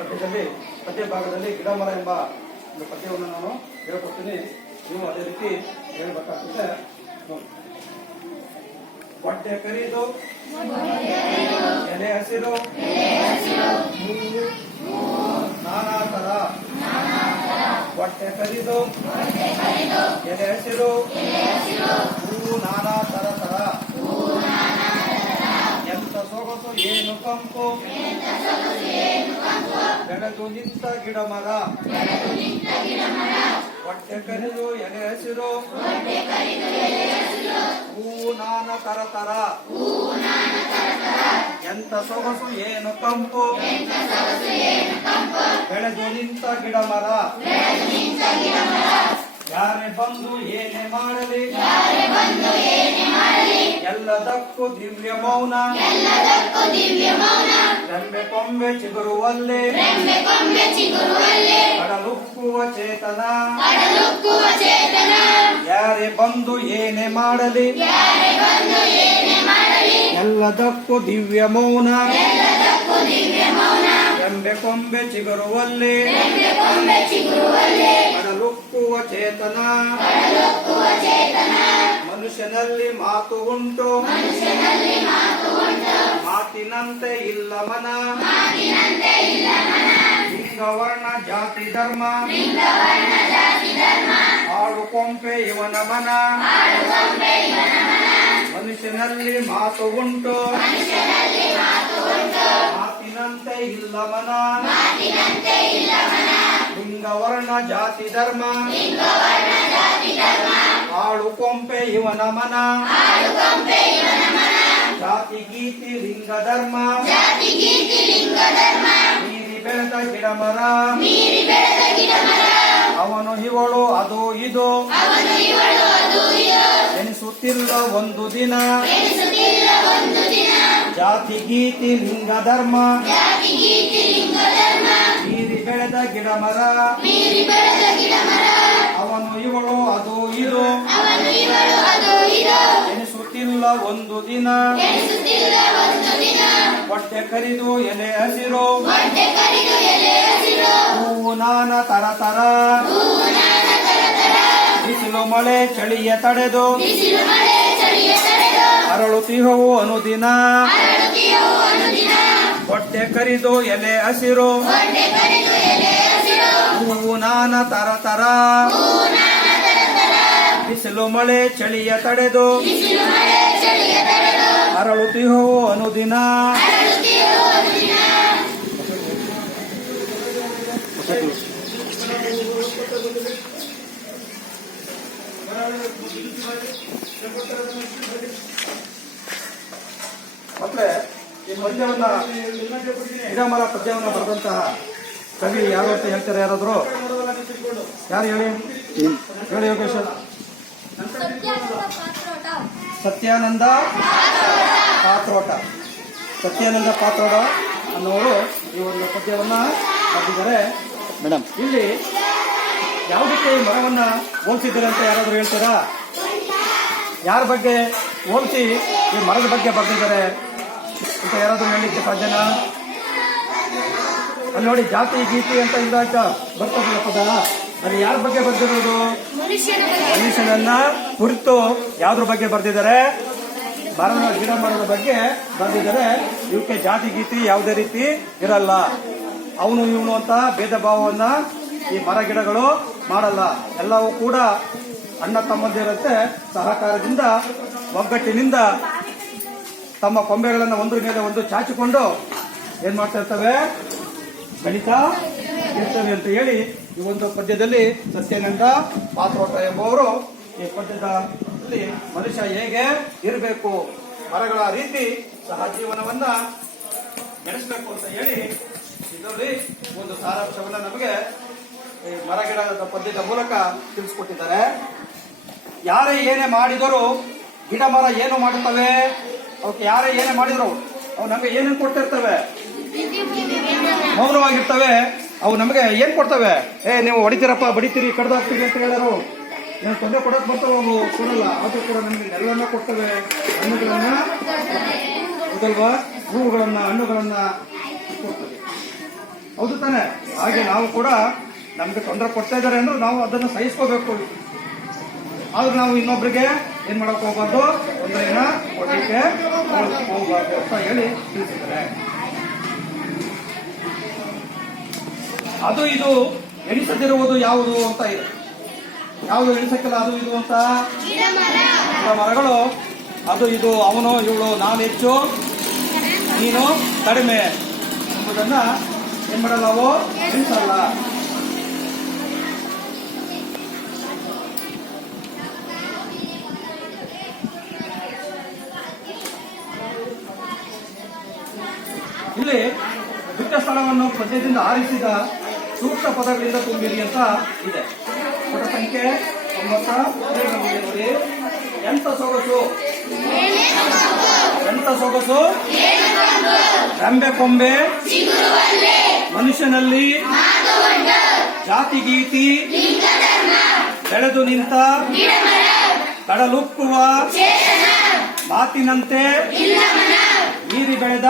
ಪದ್ಯದಲ್ಲಿ ಪದ್ಯ ಭಾಗದಲ್ಲಿ ಗಿಡ ಮರ ಎಂಬ ಒಂದು ಪದ್ಯವನ್ನು ನಾನು ಹೇಳ್ಕೊಡ್ತೀನಿ. ನೀವು ಅದೇ ರೀತಿ ಹೇಳ್ಬೇಕಾಗ್ತದೆ. ಹೊಟ್ಟೆ ಕರಿದು ಎಲೆ ಹಸಿರು ನಾನಾ ತರ. ಹೊಟ್ಟೆ ಕರಿದು ಎಲೆ ಹಸಿರು ಹೂವು ನಾನಾ ತರ ತರ. ಎಂತ ಸೊಗಸು ಏನು ಕಂಪು ಬೆಳೆದು ನಿಂತ ಗಿಡ ಮರ. ಹೊಟ್ಟೆ ಕರಿದು ಎಲೆ ಹಸಿರು ಹೂವು ನಾನಾ ತರ ತರ. ಎಂತ ಸೊಗಸು ಏನು ಕಂಪು ಬೆಳೆದು ನಿಂತ ಗಿಡ ಮರ. ಯಾರೇ ಬಂದು ಏನೇ ಮಾಡಲಿ ಎಲ್ಲದಕ್ಕೂ ದಿವ್ಯ ಮೌನ. ರೆಂಬೆ ಕೊಂಬೆ ಚಿಗುರುವಲ್ಲಿ ಕಡಲುಕ್ಕುವ ಚೇತನ. ಯಾರೇ ಬಂದು ಏನೇ ಮಾಡಲಿ ಎಲ್ಲದಕ್ಕೂ ದಿವ್ಯ ಮೌನ. ರೆಂಬೆ ಕೊಂಬೆ ಚಿಗುರುವಲ್ಲಿ ಕಡಲುಕ್ಕುವ ಚೇತನ. ಮನುಷ್ಯನಲ್ಲಿ ಮಾತು ಉಂಟು ಮಾತಿನಂತೆ ಇಲ್ಲ ಮನ. ಲಿಂಗ ವರ್ಣ ಜಾತಿ ಧರ್ಮ ಆಡು ಕೊಂಪೆ ಇವನ ಮನ. ಮನುಷ್ಯನಲ್ಲಿ ಮಾತು ಉಂಟು ಮಾತಿನಂತೆ ಇಲ್ಲ ಮನ. ಲಿಂಗ ವರ್ಣ ಜಾತಿ ಧರ್ಮ ಆಳು ಕೊಂಪೆ ಇವನ ಮನ. ಜಾತಿ ಗೀತಿ ಲಿಂಗ ಧರ್ಮ ಮೀರಿ ಬೆಳೆದ ಗಿಡ ಮರ. ಅವನು ಇವಳು ಅದು ಇದು ಎನಿಸುತ್ತಿಲ್ಲ ಒಂದು ದಿನ. ಜಾತಿ ಗೀತಿ ಲಿಂಗ ಧರ್ಮ ಮೀರಿ ಬೆಳೆದ ಗಿಡ ಮರ. ಅವನು ಇವಳು ಅದು ಇದು ಎನಿಸುತ್ತಿಲ್ಲ ಒಂದು ದಿನ. ಹೊಟ್ಟೆ ಕರಿದು ಎಲೆ ಹಸಿರು ಹೂವು ನಾನಾ ತರ ತರ. ಬಿಸಿಲು ಮಳೆ ಚಳಿಯ ತಡೆದು ಅರಳುತ್ತಿಹವು ಅನುದಿನ. ಹೊಟ್ಟೆ ಕರಿದು ಎಲೆ ಹಸಿರು ಹೂವು ನಾನಾ ತರ ತರ. ಬಿಸಿಲು ಮಳೆ ಚಳಿಯ ತಡೆದು ಅರಳುತ್ತಿಹವು ಅನುದಿನ. ಮತ್ತೆ ಈ ಪದ್ಯವನ್ನ ಗಿಡ ಮರ ಪದ್ಯವನ್ನ ಬರೆದಂತಹ ಕವಿ ಯಾರು ಅಂತ ಹೇಳ್ತಾರೆ? ಯಾರಾದ್ರು ಯಾರು ಹೇಳಿ ಹೇಳಿ ಯೋಗೇಶ್. ಸತ್ಯಾನಂದ ಪಾತ್ರೋಟ. ಸತ್ಯಾನಂದ ಪಾತ್ರೋಟ ಅನ್ನೋರು ಈ ಒಂದು ಪದ್ಯವನ್ನ ಬರೆದಿದ್ದಾರೆ ಮೇಡಮ್. ಇಲ್ಲಿ ಯಾವುದಕ್ಕೆ ಈ ಮರವನ್ನ ಹೋಲಿಸಿದ್ದಾರೆ ಅಂತ ಯಾರಾದ್ರೂ ಹೇಳ್ತೀರಾ? ಯಾರ ಬಗ್ಗೆ ಹೋಲಿಸಿ ಈ ಮರದ ಬಗ್ಗೆ ಬರೆದಿದ್ದಾರೆ ಅಂತ ಯಾರಾದ್ರೂ ಹೇಳಲಿಕ್ಕೆ ಸಾಧ್ಯನಾ? ಅಲ್ಲಿ ನೋಡಿ, ಜಾತಿ ಗೀತಿ ಅಂತ ಇದಾಯ್ತ ಬರ್ತದಲ್ಲ ಪದ, ಅದು ಯಾರ ಬಗ್ಗೆ ಬರೆದಿರೋದು? ಮನುಷ್ಯನನ್ನ ಕುರಿತು ಯಾವ್ದ್ರ ಬಗ್ಗೆ ಬರೆದಿದ್ದಾರೆ? ಗಿಡ ಮರದ ಬಗ್ಗೆ ಬರೆದಿದ್ದಾರೆ. ಇವಕ್ಕೆ ಜಾತಿ ಗೀತಿ ಯಾವುದೇ ರೀತಿ ಇರಲ್ಲ. ಅವನು ಇವನು ಅಂತ ಭೇದ ಭಾವವನ್ನ ಈ ಮರ ಗಿಡಗಳು ಮಾಡಲ್ಲ. ಎಲ್ಲವೂ ಕೂಡ ಅಣ್ಣ ತಮ್ಮಂದಿರಂತೆ ಸಹಕಾರದಿಂದ ಒಗ್ಗಟ್ಟಿನಿಂದ ತಮ್ಮ ಕೊಂಬೆಗಳನ್ನು ಒಂದ್ರ ಮೇಲೆ ಒಂದು ಚಾಚಿಕೊಂಡು ಏನ್ ಮಾಡ್ತಾ ಇರ್ತವೆ? ಬೆಳೀತಾ ಇರ್ತವೆ ಅಂತ ಹೇಳಿ ಈ ಒಂದು ಪದ್ಯದಲ್ಲಿ ಸತ್ಯಾನಂದ ಪಾತ್ರೋಟ ಎಂಬುವರು ಈ ಪದ್ಯದಲ್ಲಿ ಮನುಷ್ಯ ಹೇಗೆ ಇರಬೇಕು, ಮರಗಳ ರೀತಿ ಸಹಜೀವನವನ್ನ ನಡೆಸಬೇಕು ಅಂತ ಹೇಳಿ ಇದರಲ್ಲಿ ಒಂದು ಸಾರಾಂಶವನ್ನ ನಮಗೆ ಈ ಮರಗಿಡದ ಪದ್ಯದ ಮೂಲಕ ತಿಳಿಸ್ಕೊಟ್ಟಿದ್ದಾರೆ. ಯಾರೇ ಏನೇ ಮಾಡಿದರೂ ಗಿಡ ಮರ ಏನು ಮಾಡುತ್ತವೆ? ಅವಕ್ಕೆ ಯಾರೇ ಏನೇ ಮಾಡಿದ್ರು ಅವು ನಮಗೆ ಏನೇನು ಕೊಡ್ತಿರ್ತವೆ? ಮೌನವಾಗಿರ್ತವೆ. ಅವು ನಮಗೆ ಏನ್ ಕೊಡ್ತವೆ? ನೀವು ಹೊಡಿತೀರಪ್ಪ, ಬಡಿತೀರಿ, ಕಡ್ದಾಕ್ತೀರಿ ಅಂತ ಹೇಳೋರು. ನೀವು ತೊಂದರೆ ಕೊಡಕ್ ಬರ್ತಾವ, ಅವು ಕೊಡಲ್ಲ. ಆದ್ರೂ ಕೂಡ ನಮಗೆ ನೆರಳನ್ನ ಕೊಡ್ತವೆ, ಹಣ್ಣುಗಳನ್ನ ಹೌದಲ್ವಾ, ಹೂವುಗಳನ್ನ, ಹಣ್ಣುಗಳನ್ನ ಕೊಡ್ತವೆ. ಹೌದು ತಾನೆ? ಹಾಗೆ ನಾವು ಕೂಡ ನಮ್ಗೆ ತೊಂದರೆ ಕೊಡ್ತಾ ಇದ್ದಾರೆ ಅಂದ್ರೆ ನಾವು ಅದನ್ನು ಸಹಿಸ್ಕೋಬೇಕು. ಆದ್ರೆ ನಾವು ಇನ್ನೊಬ್ರಿಗೆ ಏನ್ ಮಾಡಕ್ ಹೋಗ್ಬಾರ್ದು, ತೊಂದರೆಯನ್ನ ಕೊಡ್ಲಿಕ್ಕೆ ಹೋಗ್ಬಾರ್ದು ಅಂತ ಹೇಳಿ ತಿಳಿಸಿದ್ದಾರೆ. ಅದು ಇದು ಎಣಿಸದಿರುವುದು ಯಾವುದು ಅಂತ ಇದೆ. ಯಾವುದು ಎಣಿಸಕ್ಕಿಲ್ಲ ಅದು ಇದು ಅಂತ? ಗಿಡ ಮರಗಳು. ಅದು ಇದು, ಅವನು ಇವಳು, ನಾನು ಹೆಚ್ಚು ನೀನು ಕಡಿಮೆ ಎಂಬುದನ್ನ ಏನ್ ಮಾಡಲ್ಲ, ನಾವು ಎಣಿಸಲ್ಲ. ಇಲ್ಲಿ ಬಿಟ್ಟ ಸ್ಥಳವನ್ನು ಪದ್ಯದಿಂದ ಆರಿಸಿದ ಸೂಕ್ತ ಪದಗಳಿಂದ ತುಂಬಿರಿ ಅಂತ ಇದೆ. ಪುಟ ಸಂಖ್ಯೆ 97 ನೋಡಿ. ಎಂತ ಸೊಗಸು, ಎಂತ ಸೊಗಸು ರೆಂಬೆ ಕೊಂಬೆ ಮನುಷ್ಯನಲ್ಲಿ ಜಾತಿ ಗೀತಿ ಬೆಳೆದು ನಿಂತ ಕಡಲುಕ್ಕುವ ಮಾತಿನಂತೆ ಮೀರಿ ಬೆಳೆದ